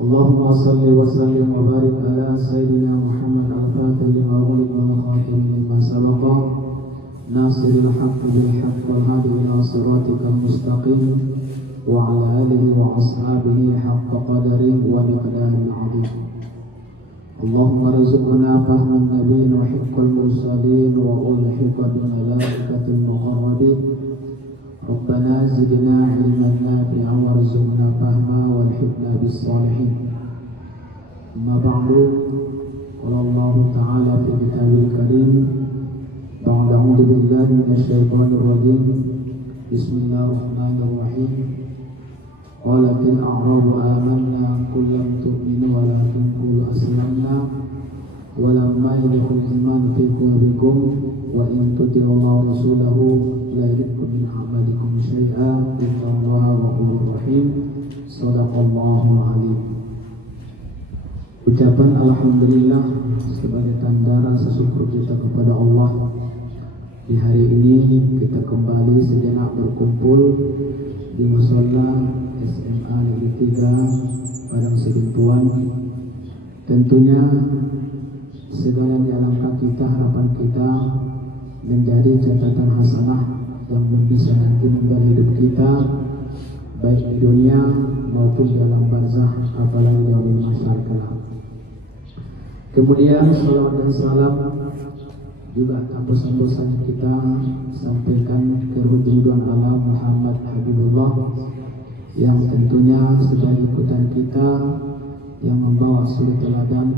اللهم صل وسلم وبارك على سيدنا محمد الفاتح لما أغلق والخاتم لما سبق ناصر الحق بالحق والهادي إلى صراطك المستقيم وعلى آله وأصحابه حق قدره ومقداره العظيم. اللهم ارزقنا فهم النبيين وحق المرسلين وألحق بملائكة المقربين. ربنا زدنا علما نافعا وارزقنا فهما والحقنا بالصالحين. أما بعد، قال الله تعالى في كتابه الكريم بعد أعوذ بالله من الشيطان الرجيم بسم الله الرحمن الرحيم. قالت الأعراب آمنا قل لم تؤمنوا ولكن قولوا أسلمنا ولما يدخل الإيمان في قلوبكم وإن تطيعوا الله ورسوله لا يلدكم من أعمالكم شيئا إن الله غفور رحيم. Shadaqallahul alim. Ucapan alhamdulillah sebagai tanda rasa syukur kita kepada Allah. Di hari ini kita kembali sejenak berkumpul di mushola SMA Negeri 3 Padang Sidimpuan. Tentunya segala yang dialamkan kita, harapan kita menjadi catatan hasanah yang bisa nanti mengubah hidup kita baik di dunia maupun dalam barzah, apalagi di yaumil mahsyar kelak. Kemudian salawat dan salam juga tak bosan-bosan kita sampaikan ke Ridwan Allah Muhammad Habibullah yang tentunya sudah ikutan kita, yang membawa suri teladan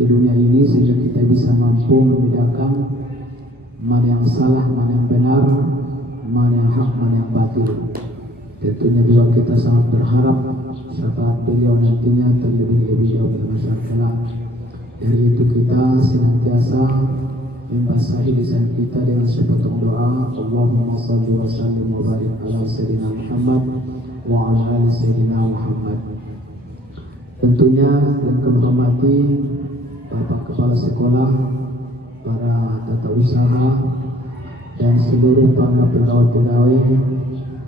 di dunia ini sehingga kita bisa mampu membedakan mana yang salah, mana yang benar, mana yang hak, mana yang batil. Tentunya juga kita sangat berharap syafaat beliau nantinya terlebih-lebih jauh di masyarakat kelak. Dari itu kita senantiasa membasahi lisan kita dengan sepotong doa. Allahumma shalli wa sallim wa barik ala sayyidina Muhammad wa ala ali sayyidina Muhammad. Tentunya yang kami hormati Bapak Kepala Sekolah, para tata usaha, dan seluruh para pegawai-pegawai,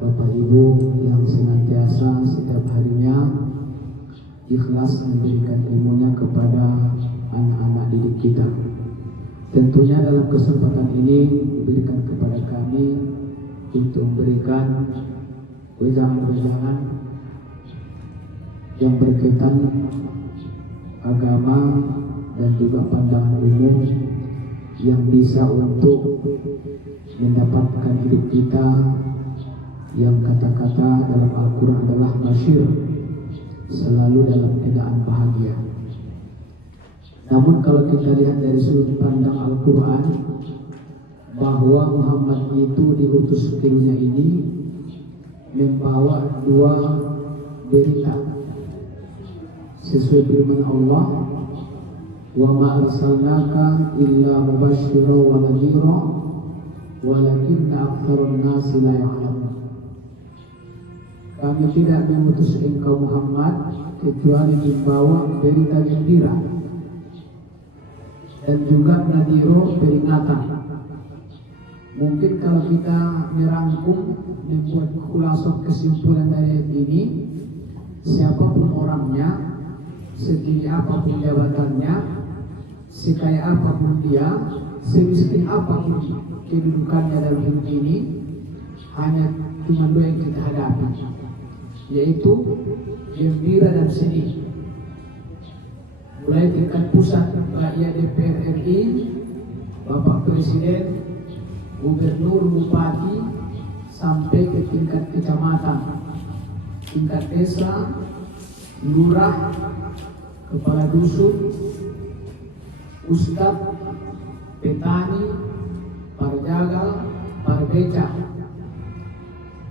Bapak Ibu yang senantiasa setiap harinya ikhlas memberikan ilmunya kepada anak-anak didik kita. Tentunya dalam kesempatan ini diberikan kepada kami untuk memberikan wejangan-wejangan yang berkaitan agama dan juga pandangan umum yang bisa untuk mendapatkan hidup kita yang kata-kata dalam Al-Quran adalah masyir, selalu dalam keadaan bahagia. Namun kalau kita lihat dari sudut pandang Al-Quran, bahwa Muhammad itu diutus ke dunia ini membawa dua berita sesuai firman Allah, wa ma arsalnaka illa mubasysyiran wa nadhira walakinna aktsarun nasi la ya'lamun. Kami tidak mengutus engkau Muhammad kecuali membawa berita gembira dan juga nadhiro, peringatan. Mungkin kalau kita merangkum, membuat khulasah kesimpulan dari ini, siapapun orangnya, setinggi apapun jabatannya, sekaya apapun dia, semiskin apapun kedudukannya dalam hidup ini, hanya cuma dua yang kita hadapi, yaitu gembira dan sedih. Mulai tingkat pusat, rakyat DPR RI, Bapak Presiden, Gubernur, Bupati, sampai ke tingkat kecamatan, tingkat desa, lurah, kepala dusun, ustadz, petani, parjagal, parbecak,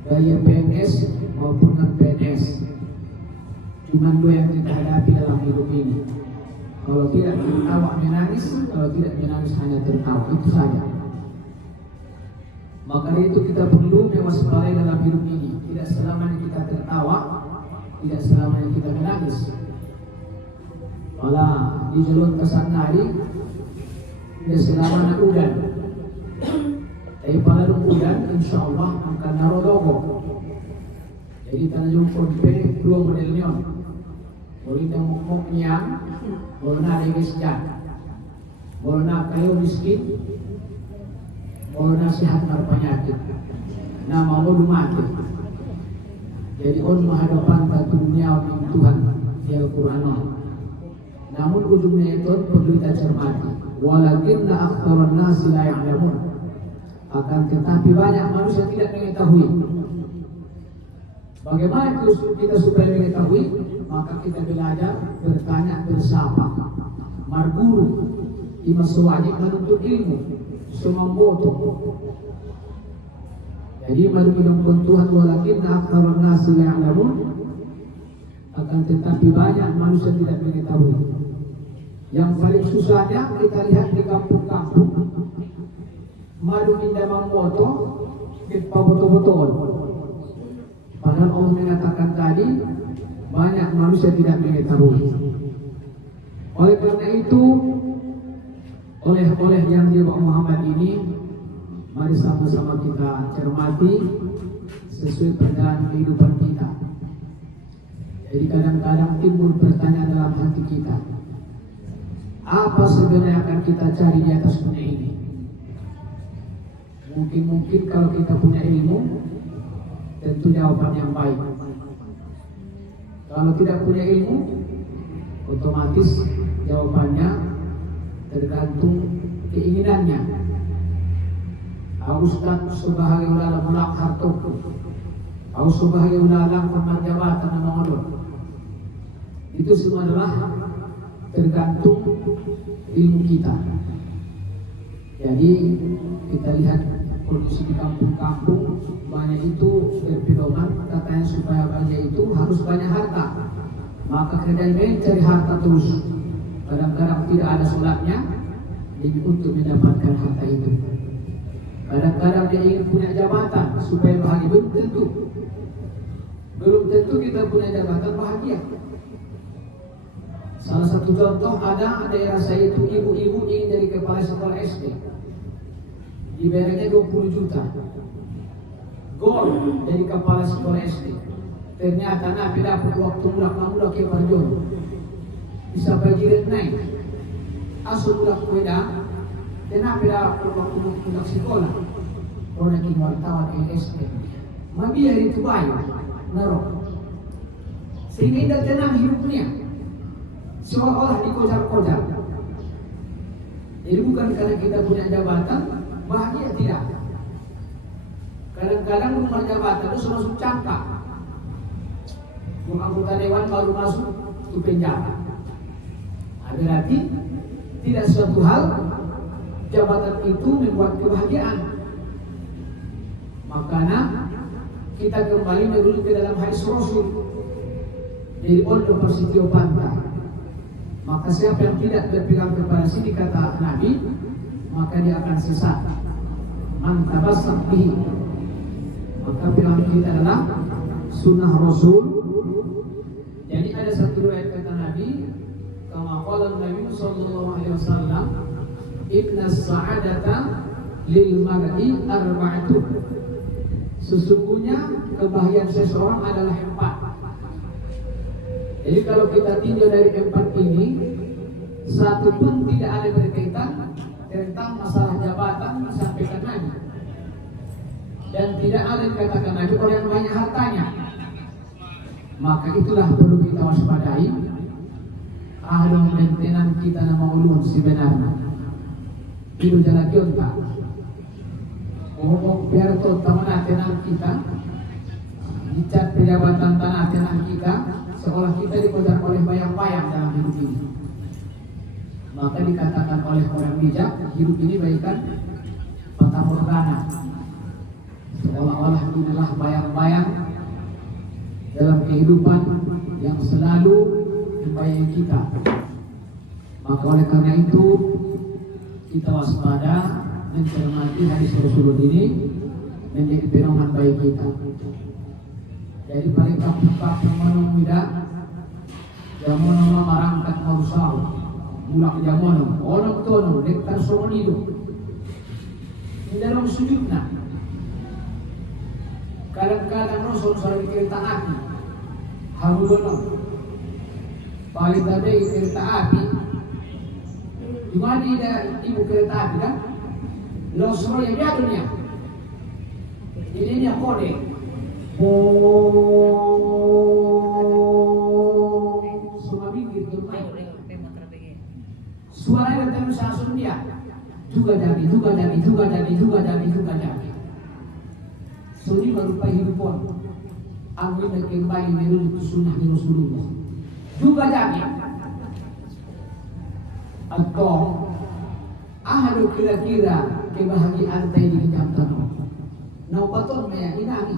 dari PNS maupun non PNS. Cuma dua yang kita hadapi dalam hidup ini. Kalau tidak tertawa menangis, kalau tidak menangis hanya tertawa, itu saja. Maka dari itu kita perlu mewaspadai dalam hidup ini. Tidak selamanya kita tertawa, tidak selamanya kita menangis. Malah di jalan kesanari tidak selamanya udan. Tapi pada udan insya Allah akan narodogo. Jadi tanjung konpe dua modelnya. boleh mukmuknya, boleh na miskin, boleh na kayo miskin, boleh na sehat dari penyakit, nama mau mati. Jadi on menghadapan ke dunia Tuhan di Al-Quran. Namun ujungnya itu perlu kita cermati. Walakinna aktsarun nasi la ya'lamun. Akan tetapi banyak manusia tidak mengetahui. Bagaimana kita supaya mengetahui? Maka kita belajar, bertanya, bersapa. Marguru, imas wajib menuntut ilmu, semamboto. Jadi menurut Tuhan walakinna aktsarun nasi la ya'lamun. Akan tetapi banyak manusia tidak mengetahui. Yang paling susahnya kita lihat di kampung-kampung. Madu indah mamboto, kita betul-betul. Padahal Allah mengatakan tadi banyak manusia tidak mengetahui. Oleh karena itu, oleh yang di Muhammad ini, mari sama-sama kita cermati sesuai perjalanan kehidupan kita. Jadi kadang-kadang timbul pertanyaan dalam hati kita, apa sebenarnya akan kita cari di atas dunia ini? Mungkin kalau kita punya ilmu, tentu jawaban yang baik. Kalau tidak punya ilmu, otomatis jawabannya tergantung keinginannya. Ustaz sebahagia ulama mulak hartoku, atau sebahagia ulama pernah jabatan nama Allah. Itu semua adalah tergantung ilmu kita. Jadi kita lihat kondisi di kampung-kampung banyak itu berpedoman katanya supaya banyak itu harus banyak harta. Maka kerjanya mencari harta terus. Kadang-kadang tidak ada sholatnya, jadi untuk mendapatkan harta itu. Kadang-kadang dia ingin punya jabatan supaya bahagia. Belum tentu kita punya jabatan bahagia. Salah satu contoh ada daerah saya itu ibu-ibu ingin jadi kepala sekolah SD. Dibayarnya 20 juta. Gol jadi kepala sekolah SD. Ternyata nabi dapat waktu mulak ke Parjono. Bisa bajiret naik. Asal mulak kueda. Dan nabi dapat waktu mulak sekolah. Orang yang wartawan SD. Mabiar itu baik. Narok. Sehingga tidak tenang hidupnya. Seolah-olah dikojar-kojar. Jadi bukan karena kita punya jabatan bahagia, tidak. Kadang-kadang rumah jabatan itu masuk cangkak. Anggota dewan baru masuk ke penjara. Berarti tidak suatu hal jabatan itu membuat kebahagiaan. Makanya kita kembali merujuk ke dalam hadis Rasul dari Ondo Persitio Pantai. Maka siapa yang tidak berpegang kepada sini kata Nabi, maka dia akan sesat. Man tabassam bihi. Maka pegang kita adalah sunnah Rasul. Jadi ada satu riwayat kata Nabi, kama qala Nabi sallallahu alaihi wasallam, inna sa'adata lil mar'i arba'atun. Sesungguhnya kebahagiaan seseorang adalah 4. Jadi kalau kita tinjau dari 4 ini, satu pun tidak ada berkaitan tentang masalah jabatan disampaikan Nabi. Dan tidak ada yang katakan Nabi orang yang banyak hartanya. Maka itulah perlu kita waspadai. Ahlul maintenance kita nama ulun sebenarnya. Itu jalan kionta. Oh, biar tuh teman tenan kita dicat pejabatan tanah tenan kita, seolah kita dikojar oleh bayang-bayang dalam hidup ini. Maka dikatakan oleh orang bijak, hidup ini bagaikan fata morgana. Seolah-olah inilah bayang-bayang dalam kehidupan yang selalu membayangi kita. Maka oleh karena itu kita waspada mencermati hadis Rasulullah ini menjadi pedoman bagi kita. Jadi paling kapal manung tidak jamono marangkat marusau mulak jamono orang tono dekar somonido di dalam sujudnya. Kadang-kadang Rasul sering cerita aku harudono Paling tadi kereta api. Cuma tidak ibu kereta api kan? Losro yang dia dunia. Jadi ini kode. Semua bingung bermain. Suara yang langsung dia. Juga jadi. So ini berupa hidupan. Aku nak kembali menurut sunnah Rasulullah. Juga jadi. Atau ahlu kira-kira kebahagiaan tadi di jantan. Naubaton maya inani.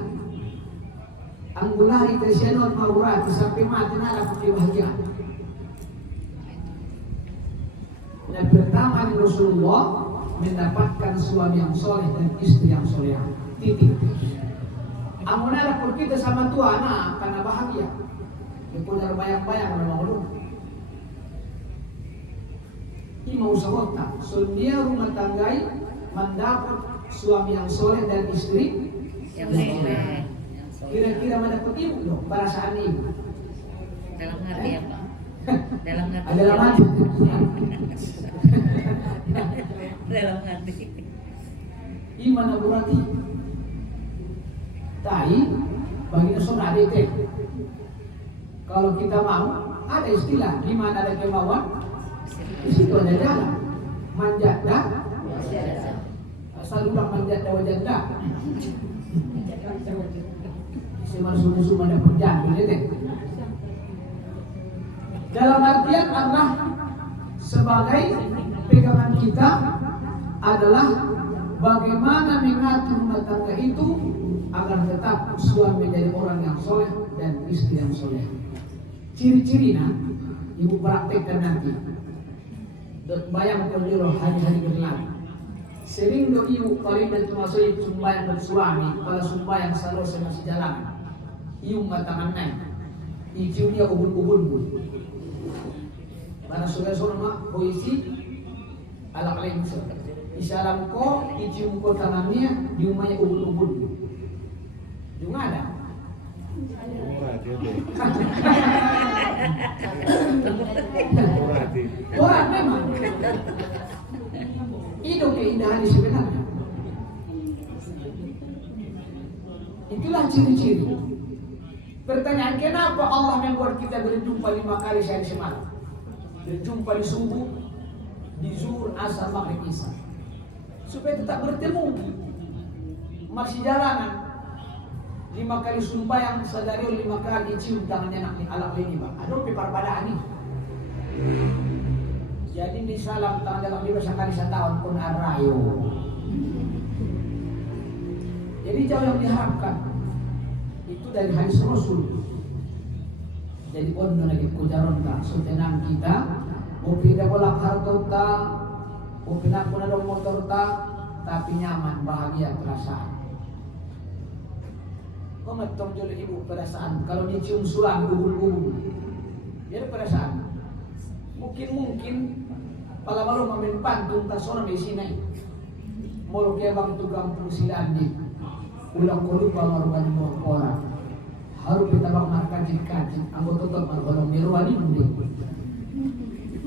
Ang gulari Kristiano maurat sampai mati na dapat kebahagiaan. Yang pertama Rasulullah mendapatkan suami yang soleh dan istri yang soleh. Titik. Amunala pun kita sama Tuhan karena bahagia. Dia punya bayang-bayang memang belum. Ini mau sawata. So dia rumah tanggai mendapat suami yang soleh dan istri yang soleh. Kira-kira mendapat ibu dong perasaan ibu. Dalam hati ya Pak. Dalam hati. Dalam hati. Dalam hati. Iman berarti. Tapi bagi saudara itu, kalau kita mau ada istilah di mana ada kemauan, di situ ada jalan. Manjada, asal ulang manjada wajanda. Semua sudah ada perjalanan, gitu. Dalam artian Allah sebagai pegangan kita adalah bagaimana mengatur rumah tangga itu agar tetap suami menjadi orang yang soleh dan istri yang soleh. Ciri-cirinya ibu praktekkan nanti. Bayang penjual hari-hari berlalu. Sering do ibu paling dan termasuk sumbayang dan suami kalau sumbayang selalu masih jalan. Ibu matangan naik. Ibu dia ubun-ubun. Mana sudah-sudah mah puisi ala kalian isalam ko icium ko tangannya di rumahnya ubun-ubun. Juga ada. Orang memang. Itu keindahan sebenarnya. Itulah ciri-ciri. Pertanyaan kenapa Allah membuat kita berjumpa 5 kali sehari semalam? Berjumpa di subuh, di zuhur, asar, maghrib, isya. Supaya tetap bertemu. Masih jalanan. 5 kali sumpah sadari 5 kali cium tangannya anak alak ini bang. Aduh perbedaan ini. Jadi di salam tangan dalam lima sekali setahun pun arayo. Jadi jauh yang diharapkan itu dari hadis Rasul. Jadi ondo lagi kujaron tak so tenang kita. Mau pindah bolak harta tak, mau pindah pun ada motor tak, tapi nyaman bahagia perasaan. Kau metong jolok ibu perasaan. Kalau dicium suami gubul-gubul, biar perasaan. Mungkin pala malu mamin pantung tasona di sini. Molo kaya bang tugang pulusilandi. Ulang ko lupa marugan mo orang. Harus kita bang markajit-kajit. Anggota tetap margolong nirwani hindi.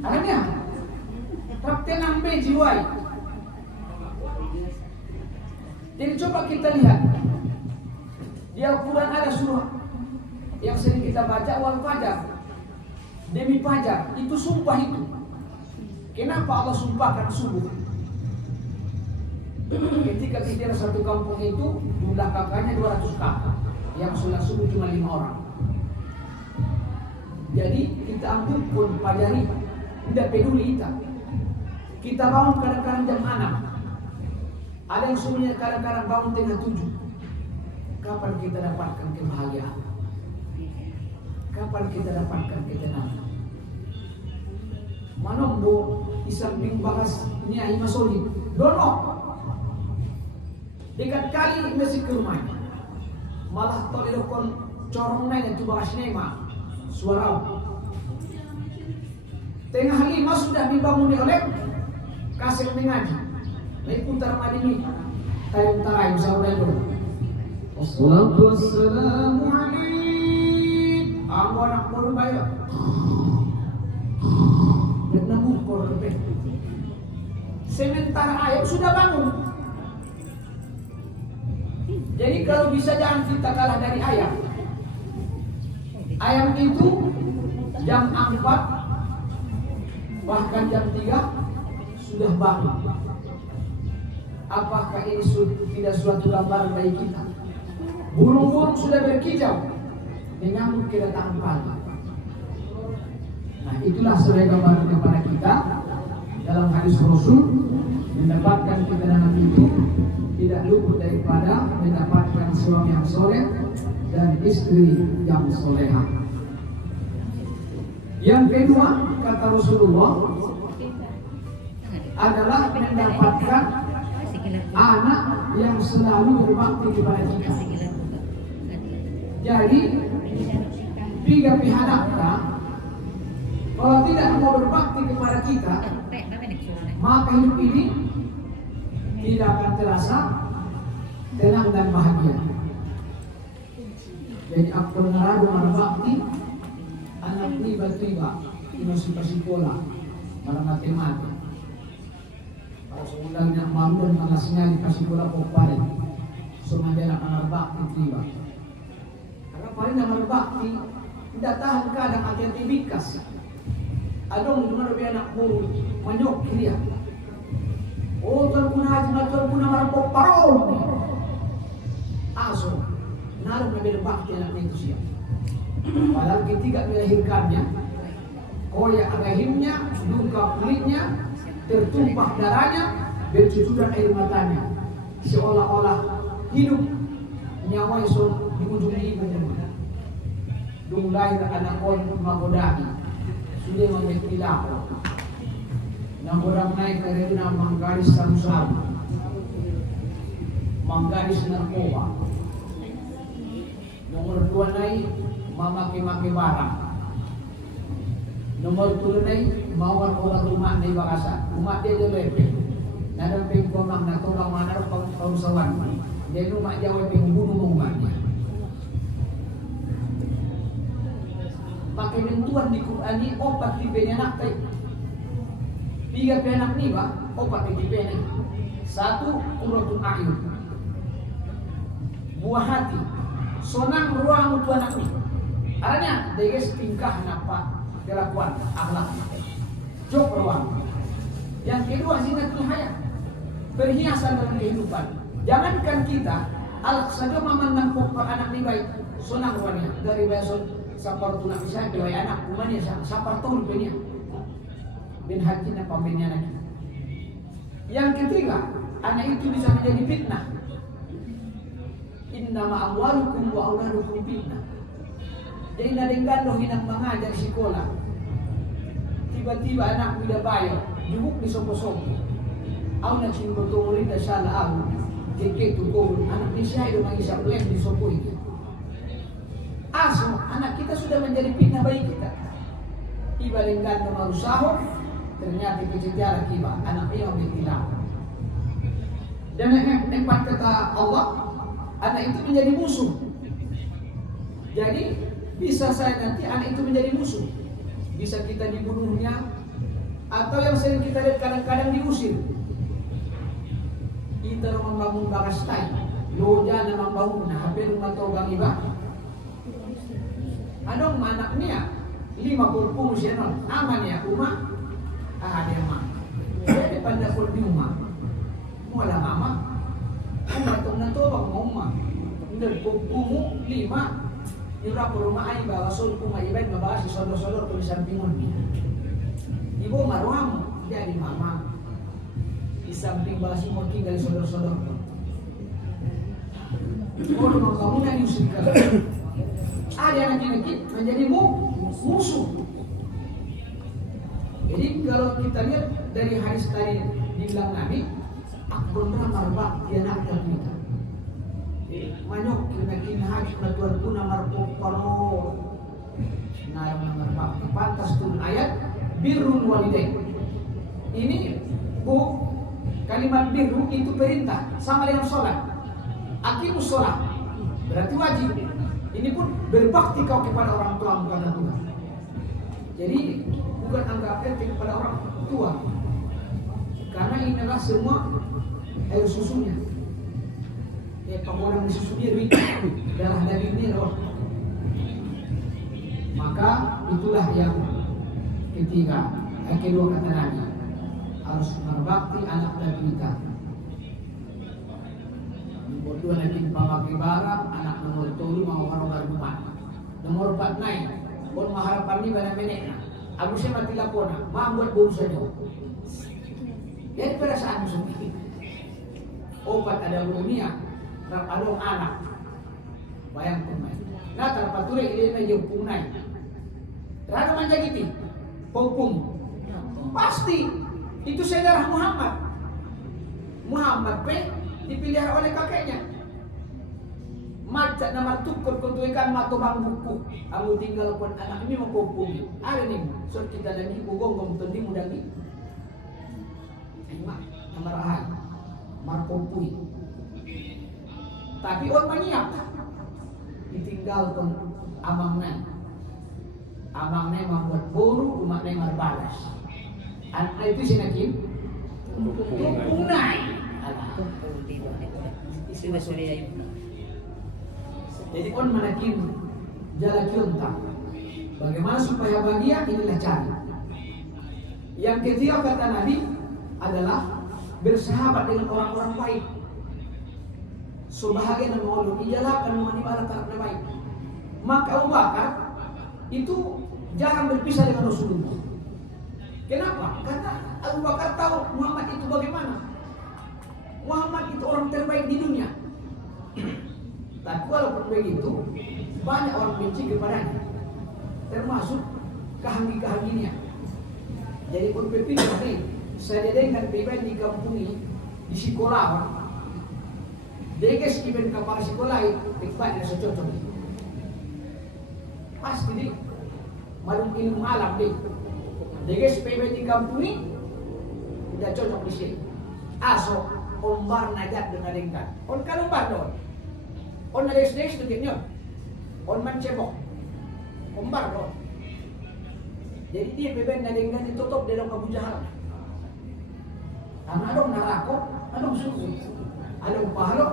Alamnya, trakten nambe jiwai. Jadi coba kita lihat. Di Al-Quran ada surah yang sering kita baca wal fajar. Demi fajar, itu sumpah itu. Kenapa Allah sumpahkan subuh? Ketika kita ada satu kampung itu, jumlah kakaknya 200 kakak. Yang sholat subuh cuma 5 orang. Jadi kita ambil pun pajari, tidak peduli kita. Kita bangun kadang-kadang jam 6. Ada yang suruhnya kadang-kadang bangun tengah 7. Kapan kita dapatkan kebahagiaan? Kapan kita dapatkan ketenangan? Manombo di samping bahas ini ahima solid. Dono. Dekat kali masih ke rumahnya. Malah tolilokon corong naik itu bahas nema. Suara. Tengah 5 sudah dibangun oleh kasih mengaji. Baik putar madini. Tayang-tayang saudara. Wassalatu wassalamu alaikum. Aku anak baru bayar. Sementara ayam sudah bangun. Jadi kalau bisa jangan kita kalah dari ayam. Ayam itu jam 4 bahkan jam 3 sudah bangun. Apakah ini tidak suatu gambaran bagi kita? Burung-burung sudah berkicau menyambut kedatangan pagi. Nah, itulah sebagai gambaran kepada kita dalam hadis Rasul, mendapatkan ketenangan itu tidak luput daripada mendapatkan suami yang soleh dan istri yang soleha. Yang kedua, kata Rasulullah, adalah mendapatkan anak yang selalu berbakti kepada kita. Jadi, tiga pihak kalau tidak mau berbakti kepada kita, maka hidup ini tidak akan terasa tenang dan bahagia. Jadi aku mengarah berbakti anak tiba-tiba masih sekolah pada matematika. Kalau sebenarnya mampu dan malasnya dikasih bola popare, semua dia anak bakti tiba. Karena paling nama bakti tidak tahan kadang hati-hati bikas. Adong cuma lebih anak murid menyok dia. Oh tuan pun haji tuan pun nama poparol. Aso, naruh lebih bakti anak itu siap. Padahal ketika melahirkannya, koyak rahimnya, luka kulitnya, tertumpah darahnya, bercucuran air matanya, seolah-olah hidup nyawa iso di ujung ibu. Dung lahir anak orang magodai, sudah memetilah. Orang naik kerana menggaris sabu-sabu, menggaris narkoba. Nomor 2 naik mamaki-maki barang. Nomor 3 naik mawar orang rumah di Bakasa. Rumah dia lebih. Nada pengkomang na tolong mana pausawan. Dia rumah Jawa pengbunuh umatnya. Pakai bentuan di Quran ini obat di penyakit tay. 3 penak ni ba obat di penak. 1 qurratul a'yun. Buah hati. Sonang ruang untuk anak ni. Artinya dia tingkah napa kelakuan akhlak. Jok ruang. Yang kedua zinatul hayat. Perhiasan dalam kehidupan. Jangankan kita alak saja memandang pokok anak ni baik. Sonang ruangnya dari besok sapar tunak bisa kewai anak kumanya sapar tahun punya. Bin hati na pambenya lagi. Yang ketiga, anak itu bisa menjadi fitnah. Innama amwalukum wa auladukum fitnah. Jadi nadenggan loh hinak mengajar sekolah. Tiba-tiba anak tidak bayar, jubuk di sopo-sopo. Aku nak singgung betul dah salah aku. Keke tu kau anak ni saya dah mengisap lem di sopo itu. Aso anak kita sudah menjadi fitnah bagi kita. Tiba lenggan nomor usaha, ternyata kejadian kiba anak dia berhilang. Dan yang empat kata Allah, anak itu menjadi musuh. Jadi bisa saya nanti anak itu menjadi musuh. Bisa kita dibunuhnya, atau yang sering kita lihat kadang-kadang diusir. Kita membangun bagas tay, loja na membangun na hampir rumah togang iba. Anong anak niya 50 siya nun, aman niya rumah, dia mah. Jadi pada pun di rumah, wala mama, batong na tobang mo ma. Nagpupumo 5, yura po rumah ay bawa sol kung maibay mabawa si solo-solo tulisan pingon niya. Ibu maruam jadi mama. Isamping bahasa mau tinggal sodor-sodor. Orang bangunan diusir. Ada anak kita menjadi musuh. Jadi kalau kita lihat dari hadis tadi dibilang Nabi, akbara marbak dia nak kita. Manyok kita kini haji tuan puna marbak paro. Nah marbak pantas turun ayat birrul walidain. Ini kalimat birru itu perintah sama dengan sholat. Aqimus sholat berarti wajib. Ini pun berbakti kau kepada orang tua kepada Tuhan. Jadi bukan anggap penting kepada orang tua. Karena ini adalah semua air susunya. Pengguna susunya duit, darah dagingnya loh. Maka itulah yang ketiga, kedua kata Nabi, harus berbakti anak dan kita. Nomor 2 Nabi pamaki barat, anak nomor 3 mau orang rumah. Nomor 4 naik, pun maharapan ni pada menekna. Aku saya mati lapona, membuat bulu saja. Jadi perasaan sendiri. Obat ada dunia, ada anak. Bayangkan mai. Nah terpatulah ini na yung punay. Rada man jagiti, pupung. Pasti itu sejarah Muhammad. Muhammad dipilih oleh kakeknya. Macam nama tukul kutuikan matu bangbuku. Aku tinggal pun anak ini mau pupung. Ada nih, so kita lagi bugong kemudian mudah ni. Ima, nama rahan, marpupui. Tapi orang banyak ditinggal pun amangnya. Amangnya membuat buru, umatnya marbalas. Anak itu sinakim, punay. Jadi on manakin jalan kyunta. Bagaimana supaya bahagia, inilah cari. Yang ketiga kata Nabi adalah bersahabat dengan orang-orang baik. Sebahagian nama Allah ijalankan mengibarat tarafnya baik. Maka Abu Bakar itu jarang berpisah dengan Rasulullah. Kenapa? Karena Abu Bakar tahu Muhammad itu bagaimana. Muhammad itu orang terbaik di dunia. Tapi walaupun begitu, banyak orang benci kepadanya, termasuk kehangi-kehanginya. Jadi pun berpikir nih, saya dengan pribadi di kampung ini, di sekolah, deges event kapal sekolah itu, ikhwan yang secocok. Pasti nih, malum ilmu alam nih. Deges pribadi di kampung ini, tidak cocok di sini. Aso, ombar najat dengan dengkan. On kalumbar dong. On nades-nades itu kayaknya. On mencebok. Ombar dong. Jadi dia beben nadengkan ditutup dalam Abu Jahal. Karena ada narako, ada suku, ada pahalo,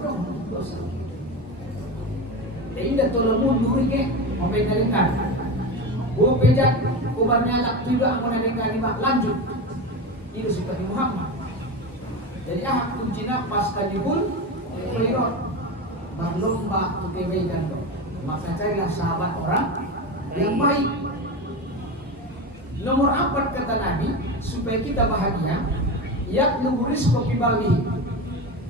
ada dosa. Jadi dah tolong mundur ke, mau nadengkan. Gua pejat, gua banyak juga mau nadengkan lima lanjut. Itu seperti Muhammad. Jadi kuncinya pas kadibul, khairat. Berlomba untuk kebaikan dong. Maka carilah sahabat orang yang baik. Nomor 4 kata Nabi, supaya kita bahagia, yatlubu rizqa fi bali.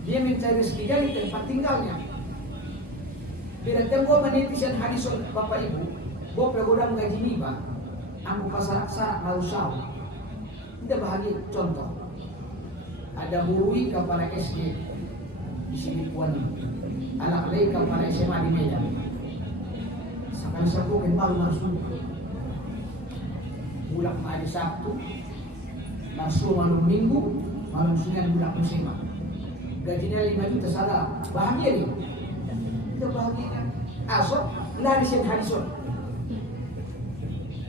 Dia mencari rezeki dari tempat tinggalnya. Bila tengok menitisan hadis Bapak Ibu, gua pegodam gaji niba, aku pasar-pasar mau saw. Kita bahagia. Contoh, ada burui kepala SD di sini Puan. Anak lain kepala SMA di Medan. Sekali saku baru masuk. Bulan hari Sabtu, masuk malam Minggu, malam Senin bulan SMA. Gajinya 5 juta salah. Bahagia nih. Kita bahagia. Asok, larisin harisun.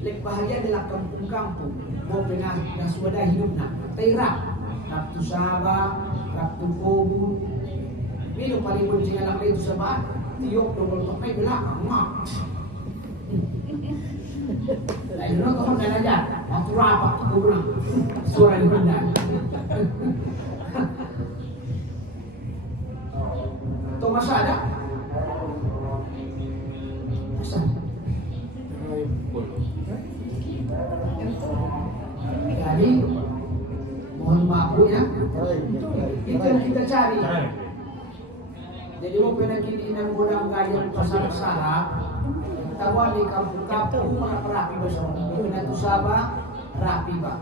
Lek bahagia adalah kampung-kampung. Mau pengas naswadah hidupnya. Terak, Rabtu Sabah, Rabtu Kobu. Minum paling kunci anak itu sama tiok dongol pakai belakang mak. Lain orang kau kan aja, waktu rapat tu kurang suara di benda. Tuh masa ada? Masa? Jadi mohon maaf ya, itu yang kita cari. Jadi mau pernah kini nang godang kajian pasar sahab, tawa di kampung-kampung mana rapi bersama. Pernah tu Sabah rapi pak.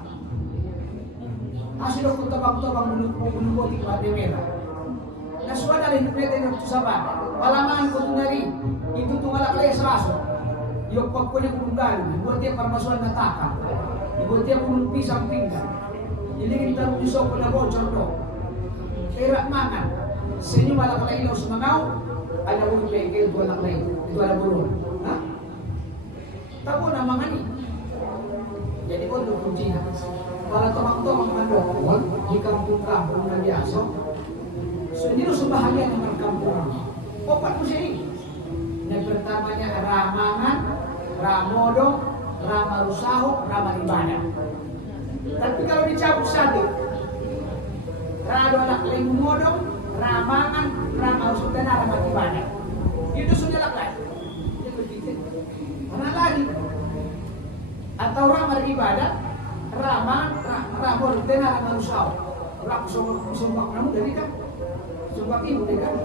Hasil aku tabak-tabak menunggu di Batu Merah. Nasuada lain pernah tu Sabah. Palaman ko tunari itu tungalak lay seraso. Yok pagkulit kong galo, buat dia parmasuan nataka. Buat dia punong pisang pinggan. Ini kita bisa pula bocor do. Kira mangan. Senyo malak na ilaw sumangaw, ada ulo lengkel, ito anak lain, ito anak burun. Ha? Tapo na mga ni. Jadi untuk kuncinya. Kalau teman-teman mendokon di kampung-kampung na biasa, sendiri sebahagian ng kampungan. Opat po siya ini. Na pertamanya Ramangan, Ramodong, Ramarusaho, Ramaribana. Tapi kalau dicabut satu, Rado anak Lemudong, Ramangan, Ramarusaho, dan Ramaribana. Itu sudah lakukan. Mana lagi? Atau Ramaribana, Ramon, dan Ramarusaho. Sumpah kamu dari kan? Sumpah ibu dari kan?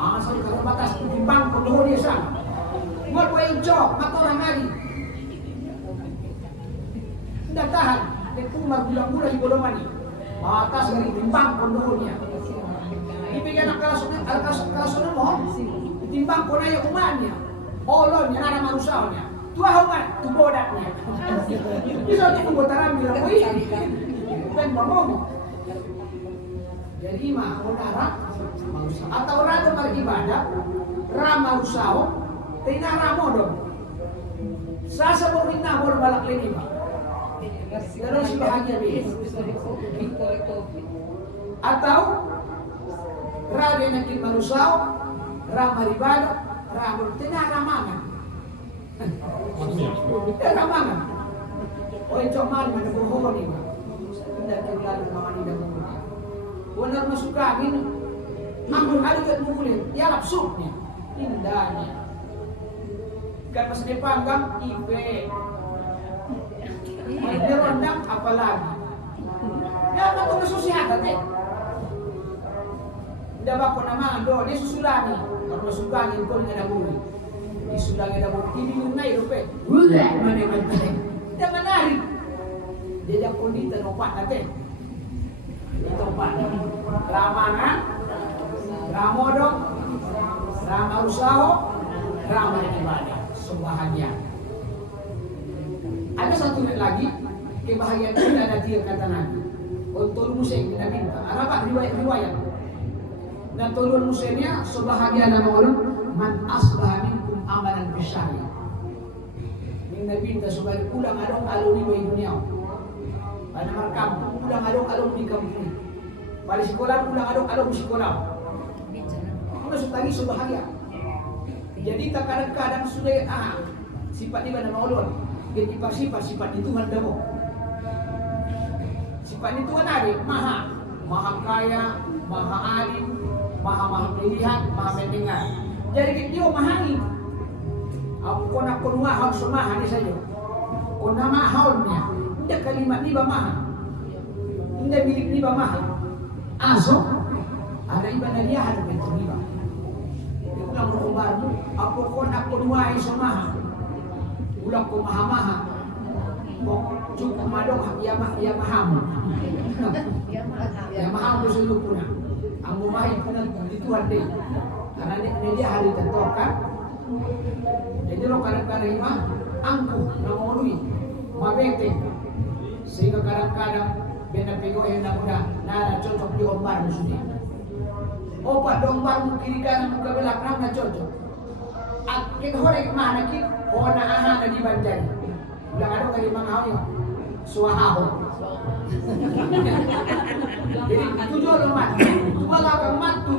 Asal kalau batas timbang pendoho dia sana. Buat gue ucok, mata orang lagi. Tidak tahan. Dia kumar bulan-bulan di Bodomani. Atas dari timbang pendohonya. Dipikir anak kalasona mohon. Timbang konaya umannya. Olonnya, nara marusaunya. Tua human, tu bodaknya. Bisa itu botaran bilang, wih. Bukan ngomong. Jadi mah, udara atau rado maribadah, Ramarusaho, tina Ramodong. Sasa mo rin na mo balak lini ba? Terus si bahagia dia. Atau rado nakin Marusaho, Ramaribadah, Ramodong, tina Ramangan. Ramangan. O ito man manabuho ni ba? Hindi kita naman ni dapat. Benar masuk angin, anggur hari ke mukulin, ya lapsuknya, indahnya. Kan pas dipanggang, ibe. Mau dirondang, apalagi. Ya, apa tuh kesusihan teh? Tidak bakal nama do, dia susulani. Kalau masuk angin, kau nggak ada bulu. Disulangi ada bulu, ini naik rupe. Mana mana? Dia menarik. Dia dah kondita nopat teh. Itu Pak Ramangan, Ramodong, Ramarusaho, Ramaribana. Sebahagian. Ada satu lagi kebahagiaan tidak ada dia kata Nabi. Untuk musik kita minta. Apa riwayat? Dan turun musiknya sebahagian nama orang man asbah minkum amalan bisyari. Ini Nabi minta supaya ulang adong aluni di dunia. Pada markam ulang adong di kampung. Pada sekolah ulang adong di sekolah. Maksud lagi sebahagia. Jadi tak kadang-kadang sudah sifat di mana maulun. Jadi sifat di Tuhan demo. Sifat di Tuhan ada maha kaya, maha alim, maha melihat, maha mendengar. Jadi dia maha ini. Aku nak kunwa hal semua ini saja. Kona mahalnya. Tidak kalimat ni maha. Tidak milik ni maha. Asok ada ibadah dia ada bentuk riba. Dia ulang berkembar. Aku nak kunwa semua. Ulang ko maha. Cukup madong ya maham. Ya maham berseluruh puna. Ang bumahay puna di Tuhan deh. Karena dia hari tentukan. Jadi lo kadang-kadang mah angkuh namului mabete sehingga kadang-kadang benda pego yang mudah nada cocok di ombar musuhnya. Opat dombar mu kiri kanan muka belakang na cocok. Akin horek mana kit ona aha na di Banjari. Bilang ada kali mangawi suahaho. Jadi tujuh lemah. Dua lakang matu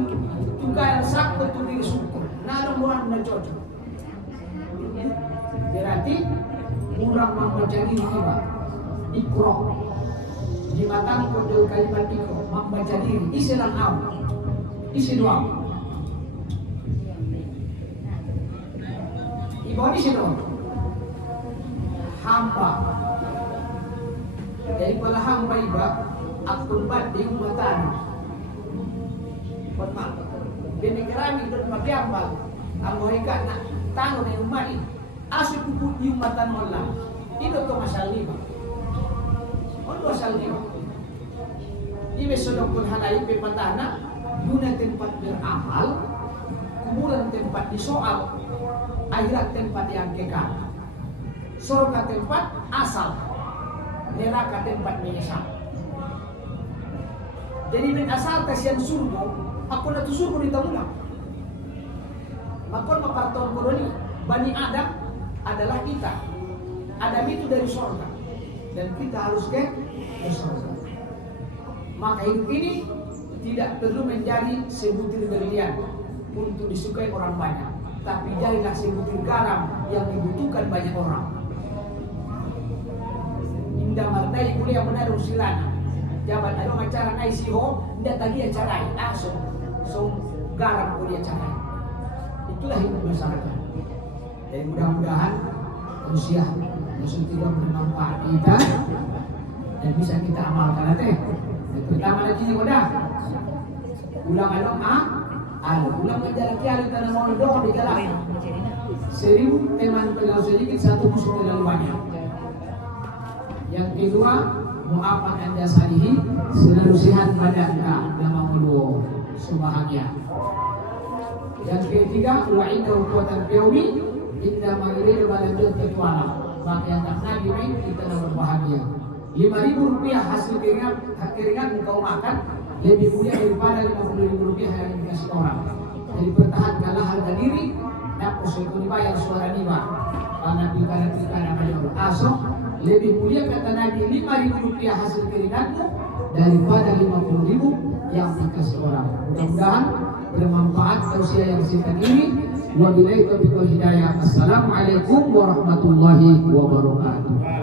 tunggal sak betul diri syukur. Narong bulan na cocok. Berarti kurang membaca diri kita ikro di matang kodol kalimat ikro membaca diri isi langau isi doa ibu isi doa hamba jadi pala hamba iba akun bad di umatan formal bini kerami dan pakai ambal amorika nak tangan yang umai asal kuku umatan Allah itu ke masal lima untuk masal lima ini sodokun halai pepatana dunia tempat beramal kuburan tempat disoal akhirat tempat diangkekan surga tempat asal neraka tempat menyesal jadi min asal kasihan surga aku nak tu surga ditamulah makon maparton koroni Bani Adam adalah kita. Adam itu dari surga. dan kita harus ke surga. Maka hidup ini tidak perlu menjadi sebutir berlian untuk disukai orang banyak, tapi jadilah sebutir garam yang dibutuhkan banyak orang. Indah martai kuliah menaruh silana jabat ada acara nai siho ndak tadi acara langsung garam kuliah acara. Itulah hidup masyarakat. Dan mudah-mudahan usia musuh tidak bermanfaat kita dan bisa kita amalkan nanti. Yang pertama lagi ni udah ulang ulang menjalan kialu tanah mau doa di jalan. Seribu teman pegang sedikit, satu musuh terlalu banyak. Yang kedua, mu'afan anda salihi, selalu sehat badan nama mulu sebahagia. Yang ketiga, wa inna ukuatan yaumi inna ma'iridu baladun ketuala. Maka yang tak nabi main kita nak berbahagia. Rp5.000 hasil keringat engkau makan lebih mulia daripada Rp50.000 yang dikasih orang. Jadi pertahankanlah harga diri. Nak usul bayar suara niba. Karena pilkada mayor asok lebih mulia kata Nabi Rp5.000 hasil keringatmu daripada Rp50.000 yang dikasih orang. Mudah-mudahan bermanfaat usia yang singkat ini. Wabillahi taufiq wal hidayah. Assalamualaikum warahmatullahi wabarakatuh.